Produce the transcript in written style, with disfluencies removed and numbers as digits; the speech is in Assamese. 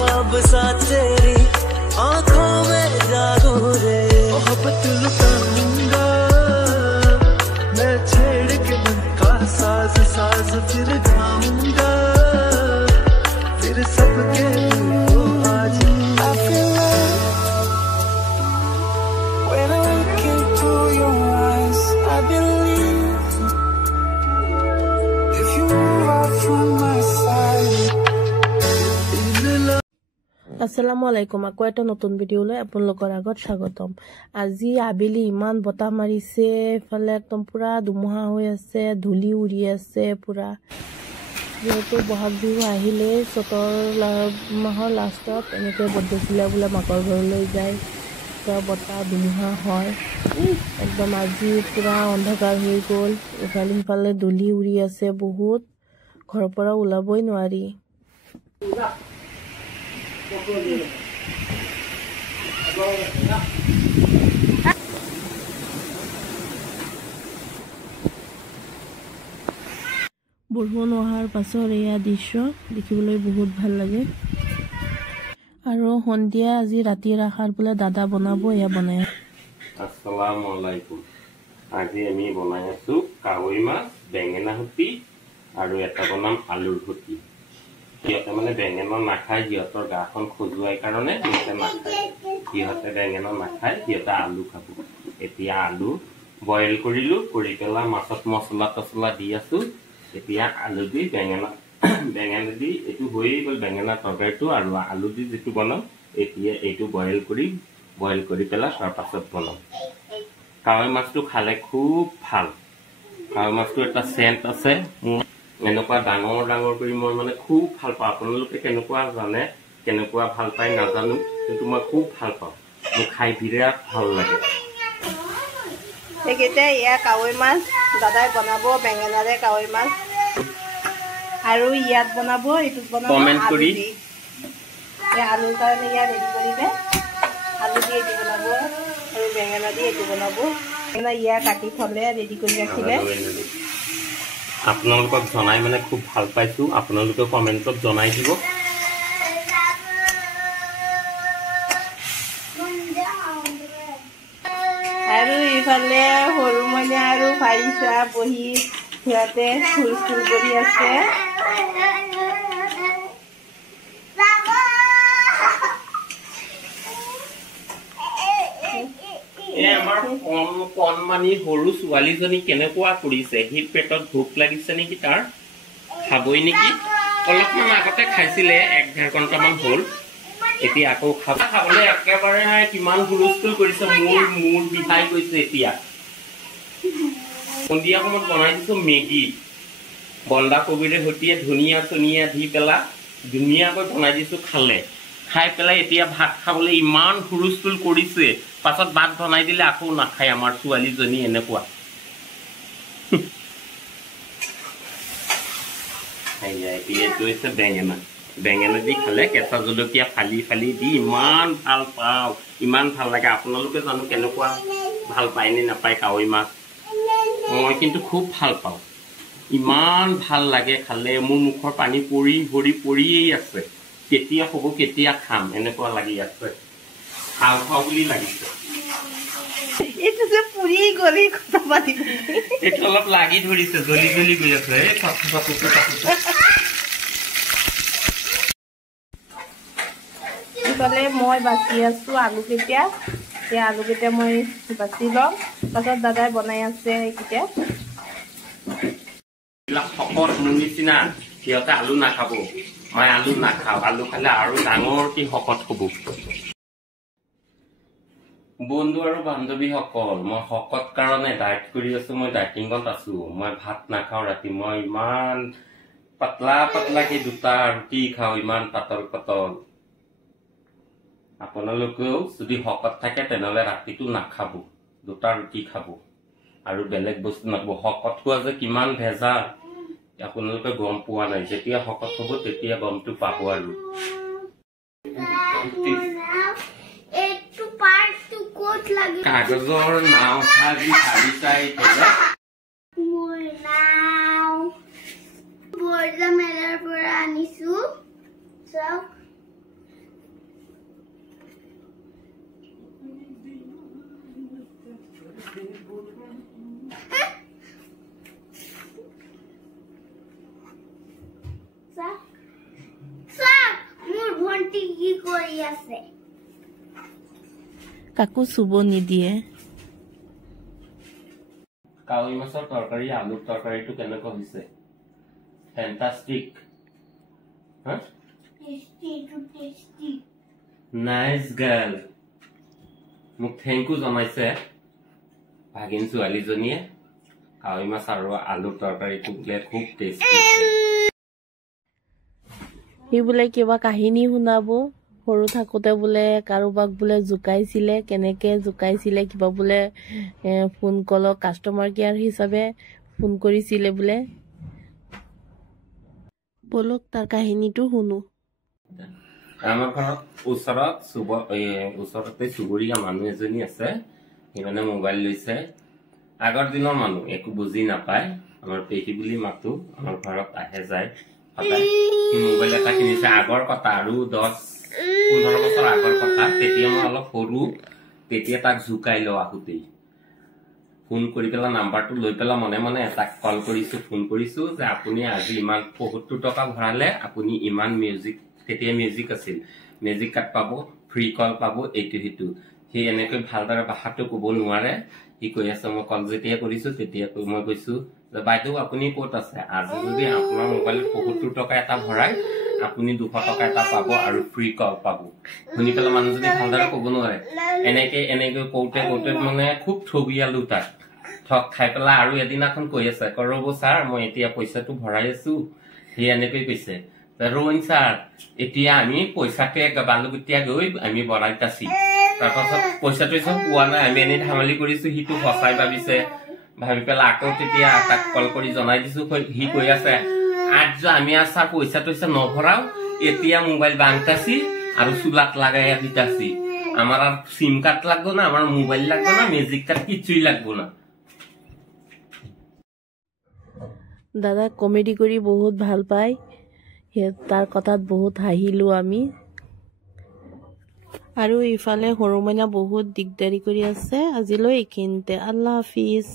ख्वाब सा तेरी आंखों में जादू रे मोहब्बत लुटाऊंगा मैं छेड़ के मन का साज साज फिर गाऊंगा फिर सबके दिल को आज I feel like when I look into your eyes I believe if you move out from my side. আসসালামু আলাইকুম আকৌ এটা নতুন ভিডিও লৈ আপোনালোকৰ আগত স্বাগতম। আজি আবেলি ইমান বতাহ মাৰিছে, ফালে একদম পুৰা দুমহা হৈ আছে, ধুলি উৰি আছে পুৰা। যেহেতু বহাগ বিহু আহিলে চতৰ মাহৰ লাষ্টত এনেকৈ বৰদৈচিলা বোলে মাকৰ ঘৰলৈ যায়, বতাহ ধুমুহা হয়। একদম আজি পুৰা অন্ধকাৰ হৈ গ'ল, ইফালে সিফালে ধুলি উৰি আছে বহুত, ঘৰৰ পৰা ওলাবই নোৱাৰি। বৰষুণ অহাৰ পাছৰ এয়া দৃশ্য দেখিবলৈ বহুত ভাল লাগে। আৰু সন্ধিয়া আজি ৰাতিৰ আহাৰ বোলে দাদা বনাব, এয়া বনাই। আসসালামু আলাইকুম। আজি আমি বনাই আছো কাৱৈ মাছ, বেঙেনা সতি আৰু এটা বনাম আলুৰ সতি। সিহঁতে মানে বেঙেনা নাখায়, সিহঁতৰ গাখন খজুৱাই কাৰণে সিহঁতে নাখায়। সিহঁতে বেঙেনা নাখায়, সিহঁতে আলু খাব। এতিয়া আলু বইল কৰিলো, কৰি পেলাই মাছত মছলা তছলা দি আছো। এতিয়া আলু দি বেঙেনা দি এইটো হৈয়ে গ'ল বেঙেনা তৰকাৰীটো, আৰু আলু দি যিটো বনাম এতিয়া এইটো বইল কৰি পেলাই তাৰ পাছত বনাম। কাৱৈ মাছটো খালে খুব ভাল। কাৱৈ মাছটো এটা চেণ্ট আছে, এনেকুৱা ডাঙৰ ডাঙৰ কৰি মই মানে খুব ভাল পাওঁ। আপোনালোকে কেনেকুৱা জানে, কেনেকুৱা ভাল পায় নাজানো, কিন্তু মই খুব ভাল পাওঁ, মোৰ খাই বিৰাট ভাল লাগে। এইকেইটা এয়া কাৱৈ মাছ দাদাই বনাব, বেঙেনাৰে কাৱৈ মাছ, আৰু ইয়াত বনাব, এইটোত বনাব কমেণ্ট কৰি আলুৰ কাৰণে ইয়াত ৰেডি কৰিলে, আলু দি এইটো বনাব আৰু বেঙেনা দি এইটো বনাব। বেঙেনা ইয়াত কাটি থলে, ৰেডি কৰি ৰাখিলে। আপোনালোকক জনাই মানে খুব ভাল পাইছো, আপোনালোকে কমেণ্টত জনাই দিব। আৰু ইফালে সৰু মইনা আৰু পাৰিছা বহি সিহঁতে ফুল কৰি আছে। আমাৰ কণমানি সৰু ছোৱালীজনী কেনেকুৱা কৰিছে, সি পেটত ভোক লাগিছে নেকি, তাৰ খাবই নেকি। অলপমান আগতে খাইছিলে, 1-1.5 ঘণ্টামান হ'ল, এতিয়া আকৌ খাবলৈ একেবাৰে কিমান হুলস্থুল কৰিছে, মূৰ বিষাই গৈছে। এতিয়া সন্ধিয়া সময়ত বনাই দিছো মেগী, বন্ধাকবিৰে সৈতে ধনিয়া চনিয়া দি পেলাই ধুনীয়াকৈ বনাই দিছো। খাই পেলাই এতিয়া ভাত খাবলৈ ইমান হুলস্থুল কৰিছে। পাছত ভাত বনাই দিলে আকৌ নাখায় আমাৰ ছোৱালীজনী, এনেকুৱা। এইটো হৈছে বেঙেনা দি খালে কেঁচা জলকীয়া ফালি দি ইমান ভাল পাওঁ, ইমান ভাল লাগে। আপোনালোকে জানো কেনেকুৱা ভাল পায় নে নাপায় কাৱৈ মাছ, মই কিন্তু খুব ভাল পাওঁ, ইমান ভাল লাগে খালে। মোৰ মুখৰ পানী পৰিয়েই আছে, কেতিয়া হ'ব কেতিয়া খাম এনেকুৱা লাগি আছে, খাওঁ বুলি লাগিছে। এইটো যে পুৰি গলি কথা পাতি এইটো অলপ লাগি ধৰিছে, জ্বলি গৈ আছে। ইফালে মই বাচি আছো আলুকেইটা, এতিয়া আলুকেইটা মই বাচি লম, পাছত দাদাই বনাই আছে এইকেইটা। শকত মোৰ নিচিনা, সিহঁতে আলু নাখাব, মই আলু নাখাওঁ। আলু খালে আৰু ডাঙৰ কি শকত হ'ব। বন্ধু আৰু বান্ধৱীসকল, মই শকত কাৰণে ডায়েট কৰি আছো, মই ডায়েটিঙত আছো। মই ভাত নাখাওঁ ৰাতি, মই ইমান পাতলাকে 2টা ৰুটি খাওঁ, ইমান পাতল। আপোনালোকেও যদি শকত থাকে তেনেহ'লে ৰাতিটো নাখাব, 2টা ৰুটি খাব আৰু বেলেগ বস্তু নাখাব। শকত হোৱা যে কিমান ভেজাল আপোনালোকে গম পোৱা নাই, যেতিয়া শকত হ'ব তেতিয়া গমটো পাব। আৰু কাগজৰ নাও ভাবি চাই মোৰ নাও বৰদা মেলাৰ পৰা আনিছো, চাওক মোৰ ভন্টি কি কৰি আছে কাকো চুব নিদিয়ে কাৱৈ মাছৰ তৰকাৰী আলুৰ তৰকাৰীটো কেনেকুৱা হৈছে ফেন্টাস্টিক হা টেষ্টি নাইস গাৰ্ল মোক থেংক ইউ জনাইছে ভাগিন ছোৱালীজনীয়ে কাৱৈ মাছ আৰু আলুৰ তৰকাৰীটো বোলে খুব টেষ্টি সি বোলে কিবা কাহিনী শুনাব সৰু থাকোতে বোলে কাৰোবাক বোলে জুকাইছিলে কেনেকে জুকাইছিলে কিবা বোলে ফোন কলৰ কাষ্টমাৰ কেয়াৰ হিচাপে ফোন কৰিছিলে বোলে বলক তাৰ কাহিনীটো শুনো আমাৰ ঘৰত ওচৰতে চুবুৰীয়া মানুহ এজনী আছে সি মানে মোবাইল লৈছে আগৰ দিনৰ মানুহ একো বুজি নাপায় আমাৰ পেহী বুলি মাতো আমাৰ ঘৰত আহে যায় সদায় মোবাইল এটা কিনিছে আগৰ কথা আৰু 10-15 বছৰ আগৰ কথা তেতিয়া মই অলপ সৰু তেতিয়া তাক জুকাই লওঁ আহোঁতেই ফোন কৰি পেলাই নাম্বাৰটো লৈ পেলাই মনে মনে তাক কল কৰিছো ফোন কৰিছো যে আপুনি আজি ইমান ৭৫ টকা ভৰালে আপুনি ইমান মিউজিক তেতিয়া মিউজিক আছিল মিউজিক কাট পাব ফ্ৰী কল পাব এইটো হিটো সি এনেকৈ ভালদৰে ভাষাটো ক'ব নোৱাৰে সি কৈ আছে মই কল যেতিয়া কৰিছো তেতিয়া মই কৈছো যে বাইদেউ আপুনি ক'ত আছে আজি যদি আপোনাৰ মোবাইলত ৭৫ টকা এটা ভৰাই আপুনি 200 টকা এটা পাব আৰু ফ্ৰী কল পাব শুনি পেলাই মানুহজনী ভালদৰে ক'ব নোৱাৰে এনেকৈ কওঁতে মানে খুব ঠগিয়ালো তাক ঠগ খাই পেলাই আৰু এদিনাখন কৈ আছে ৰ'ব ছাৰ মই এতিয়া পইচাটো ভৰাই আছো সি এনেকৈ কৈছে ৰ'ন ছাৰ এতিয়া আমি পইচাটোৱে বালুগুটিয়া গৈ আমি বৰাই তাছি তাৰপাছত পইচাটো পোৱা নাই আমি এনেই ধেমালি কৰিছো সিটো সঁচাই ভাবি পেলাই আকৌ তেতিয়া তাক কল কৰি জনাই দিছো সি কৈ আছে আজ আমি আৰ ছাৰ পইচাটো নভৰাও এতিয়া মোবাইল বাংতাছি আৰু চুলাত লাগাই দিতাছি আমার আর সিম কার্ড লাগবো না আমার মোবাইল লাগবো না মিউজিক কার্ড কিছুই লাগবো না দাদা কমেডি কৰি বহুত ভাল পায় তাৰ কথাত বহুত হাঁহিলো আমি আৰু ইফালে সৰু মইনা বহুত দিগদাৰি কৰি আছে আজিলৈ এইখিনিতে আল্লাহ হাফিজ